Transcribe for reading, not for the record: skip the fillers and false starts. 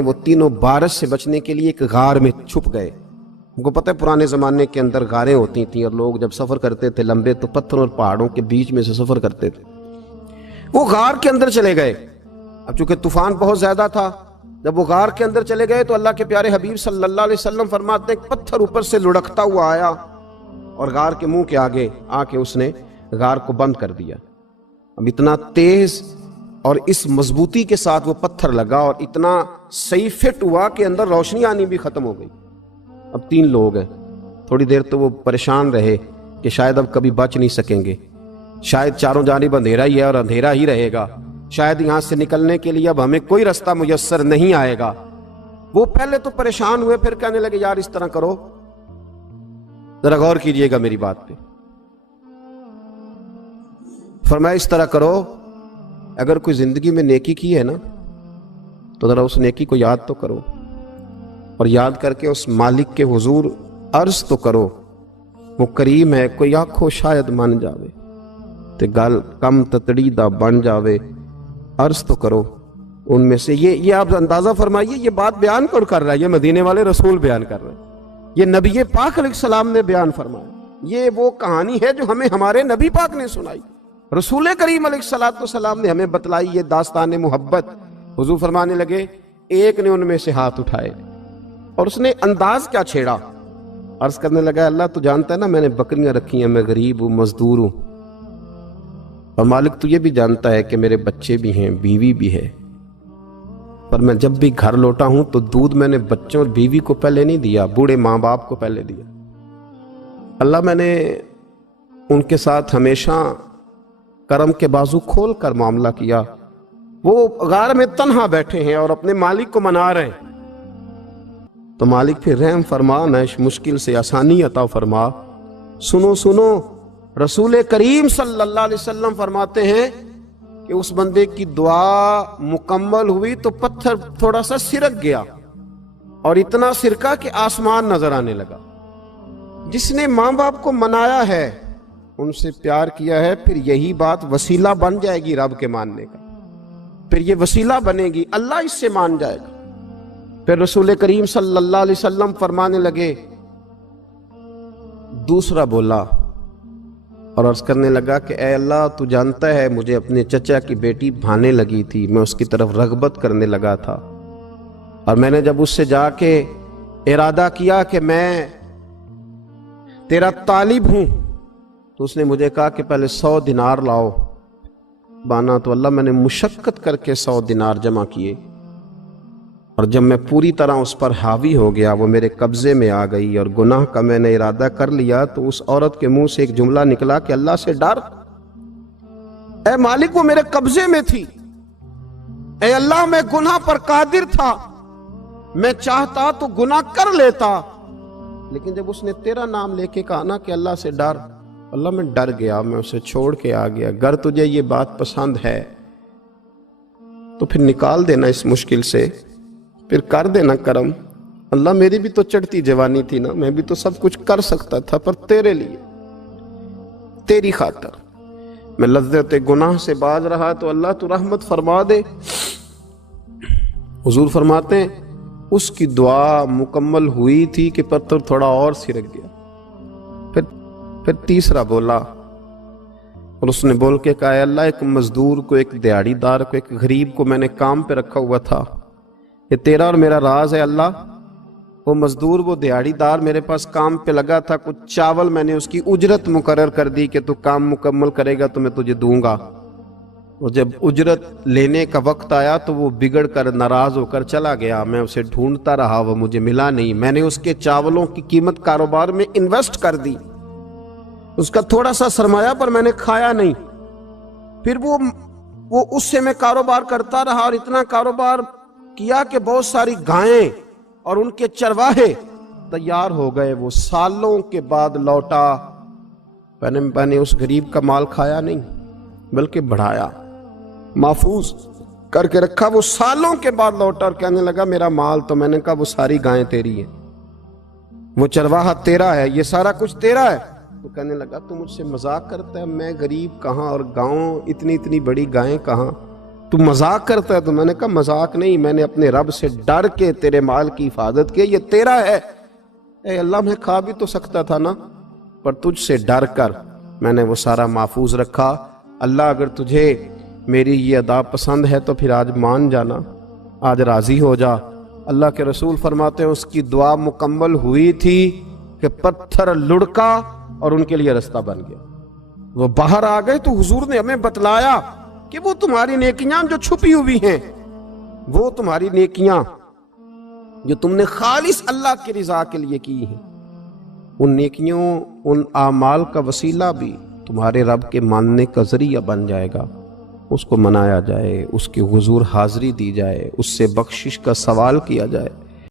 وہ تینوں بارش سے بچنے کے لیے ایک غار میں چھپ گئے۔ ان کو پتہ ہے پرانے زمانے کے اندر غاریں ہوتی تھیں، اور لوگ جب سفر کرتے تھے لمبے تو پتھر اور پہاڑوں کے بیچ میں سے سفر کرتے تھے۔ وہ غار کے اندر چلے گئے۔ اب چونکہ طوفان بہت زیادہ تھا، جب وہ غار کے اندر چلے گئے تو اللہ کے پیارے حبیب صلی اللہ علیہ وسلم فرماتے ہیں ایک پتھر اوپر سے لڑکتا ہوا آیا اور غار کے منہ کے آگے آ کے اس نے غار کو بند کر دیا۔ اب اتنا تیز اور اس مضبوطی کے ساتھ وہ پتھر لگا اور اتنا صحیح فٹ ہوا کہ اندر روشنی آنی بھی ختم ہو گئی۔ اب 3 لوگ ہیں۔ تھوڑی دیر تو وہ پریشان رہے کہ شاید اب کبھی بچ نہیں سکیں گے، شاید چاروں جانب اندھیرا ہی ہے اور اندھیرا ہی رہے گا، شاید یہاں سے نکلنے کے لیے اب ہمیں کوئی رستہ میسر نہیں آئے گا۔ وہ پہلے تو پریشان ہوئے، پھر کہنے لگے یار اس طرح کرو، ذرا غور کیجئے گا میری بات پہ۔ فرمایا اس طرح کرو، اگر کوئی زندگی میں نیکی کی ہے نا تو ذرا اس نیکی کو یاد تو کرو، اور یاد کر کے اس مالک کے حضور عرض تو کرو، وہ کریم ہے، کوئی آنکھو شاید من جاوے تے گل کم تتڑی دا بن جاوے، عرض تو کرو ان میں سے۔ یہ آپ اندازہ فرمائیے، یہ بات بیان کون کر رہا ہے؟ یہ مدینے والے رسول بیان کر رہے ہیں، یہ نبی پاک علیہ السلام نے بیان فرمایا۔ یہ وہ کہانی ہے جو ہمیں ہمارے نبی پاک نے سنائی، رسول کریم علیہ السلام نے ہمیں بتلائی، یہ داستان محبت۔ حضور فرمانے لگے ایک نے ان میں سے ہاتھ اٹھائے اور اس نے انداز کیا چھیڑا، عرض کرنے لگا اللہ تو جانتا ہے نا میں نے بکریاں رکھی ہیں، میں غریب ہوں، مزدور ہوں، اور مالک تو یہ بھی جانتا ہے کہ میرے بچے بھی ہیں، بیوی بھی ہے، پر میں جب بھی گھر لوٹا ہوں تو دودھ میں نے بچوں اور بیوی کو پہلے نہیں دیا، بوڑھے ماں باپ کو پہلے دیا۔ اللہ میں نے ان کے ساتھ ہمیشہ کرم کے بازو کھول کر معاملہ کیا۔ وہ غار میں تنہا بیٹھے ہیں اور اپنے مالک کو منا رہے ہیں، تو مالک پھر رحم فرما، نہ اس مشکل سے آسانی عطا فرما۔ سنو سنو، رسول کریم صلی اللہ علیہ وسلم فرماتے ہیں کہ اس بندے کی دعا مکمل ہوئی تو پتھر تھوڑا سا سرک گیا، اور اتنا سرکا کہ آسمان نظر آنے لگا۔ جس نے ماں باپ کو منایا ہے، ان سے پیار کیا ہے، پھر یہی بات وسیلہ بن جائے گی رب کے ماننے کا، پھر یہ وسیلہ بنے گی، اللہ اس سے مان جائے گا۔ پھر رسول کریم صلی اللہ علیہ وسلم فرمانے لگے، دوسرا بولا اور عرض کرنے لگا کہ اے اللہ تو جانتا ہے مجھے اپنے چچا کی بیٹی بھانے لگی تھی، میں اس کی طرف رغبت کرنے لگا تھا، اور میں نے جب اس سے جا کے ارادہ کیا کہ میں تیرا طالب ہوں تو اس نے مجھے کہا کہ پہلے 100 دینار لاؤ بانا، تو اللہ میں نے مشقت کر کے 100 دینار جمع کیے، اور جب میں پوری طرح اس پر حاوی ہو گیا، وہ میرے قبضے میں آ گئی اور گناہ کا میں نے ارادہ کر لیا، تو اس عورت کے منہ سے ایک جملہ نکلا کہ اللہ سے ڈر، اے مالک وہ میرے قبضے میں تھی، اے اللہ میں گناہ پر قادر تھا، میں چاہتا تو گناہ کر لیتا، لیکن جب اس نے تیرا نام لے کے کہا نا کہ اللہ سے ڈر، اللہ میں ڈر گیا، میں اسے چھوڑ کے آ گیا۔ اگر تجھے یہ بات پسند ہے تو پھر نکال دینا اس مشکل سے، پھر کر دینا کرم، اللہ میری بھی تو چڑھتی جوانی تھی نا، میں بھی تو سب کچھ کر سکتا تھا، پر تیرے لیے، تیری خاطر میں لذت گناہ سے باز رہا، تو اللہ تو رحمت فرما دے۔ حضور فرماتے ہیں اس کی دعا مکمل ہوئی تھی کہ پتھر تھوڑا اور سرک گیا۔ پھر تیسرا بولا اور اس نے بول کے کہا اے اللہ ایک مزدور کو، ایک دیہڑی دار کو، ایک غریب کو میں نے کام پہ رکھا ہوا تھا، یہ تیرا اور میرا راز ہے اللہ۔ وہ مزدور، وہ دیہڑی دار میرے پاس کام پہ لگا تھا، کچھ چاول میں نے اس کی اجرت مقرر کر دی کہ تو کام مکمل کرے گا تو میں تجھے دوں گا، اور جب اجرت لینے کا وقت آیا تو وہ بگڑ کر ناراض ہو کر چلا گیا، میں اسے ڈھونڈتا رہا، وہ مجھے ملا نہیں، میں نے اس کے چاولوں کی قیمت کاروبار میں انویسٹ کر دی، اس کا تھوڑا سا سرمایہ پر میں نے کھایا نہیں، پھر وہ اس سے میں کاروبار کرتا رہا، اور اتنا کاروبار کیا کہ بہت ساری گائیں اور ان کے چرواہے تیار ہو گئے، وہ سالوں کے بعد لوٹا، میں نے اس غریب کا مال کھایا نہیں بلکہ بڑھایا، محفوظ کر کے رکھا، وہ سالوں کے بعد لوٹا اور کہنے لگا میرا مال، تو میں نے کہا وہ ساری گائیں تیری ہیں، وہ چرواہا تیرا ہے، یہ سارا کچھ تیرا ہے، تو کہنے لگا تو مجھ سے مذاق کرتا ہے، میں غریب کہاں اور گاؤں اتنی بڑی گائیں کہاں، تو مذاق کرتا ہے؟ تو میں نے کہا مذاق نہیں، میں نے اپنے رب سے ڈر کے تیرے مال کی حفاظت کی، یہ تیرا ہے۔ اے اللہ میں کھا بھی تو سکتا تھا نا، پر تجھ سے ڈر کر میں نے وہ سارا محفوظ رکھا۔ اللہ اگر تجھے میری یہ ادا پسند ہے تو پھر آج مان جانا، آج راضی ہو جا۔ اللہ کے رسول فرماتے ہیں اس کی دعا مکمل ہوئی تھی کہ پتھر لڑکا اور ان کے لیے رستہ بن گیا۔ وہ باہر آ گئے تو حضور نے ہمیں بتلایا کہ وہ تمہاری نیکیاں جو چھپی ہوئی ہیں، وہ تمہاری نیکیاں جو تم نے خالص اللہ کی رضا کے لیے کی ہیں، ان نیکیوں، ان اعمال کا وسیلہ بھی تمہارے رب کے ماننے کا ذریعہ بن جائے گا۔ اس کو منایا جائے، اس کے حضور حاضری دی جائے، اس سے بخشش کا سوال کیا جائے۔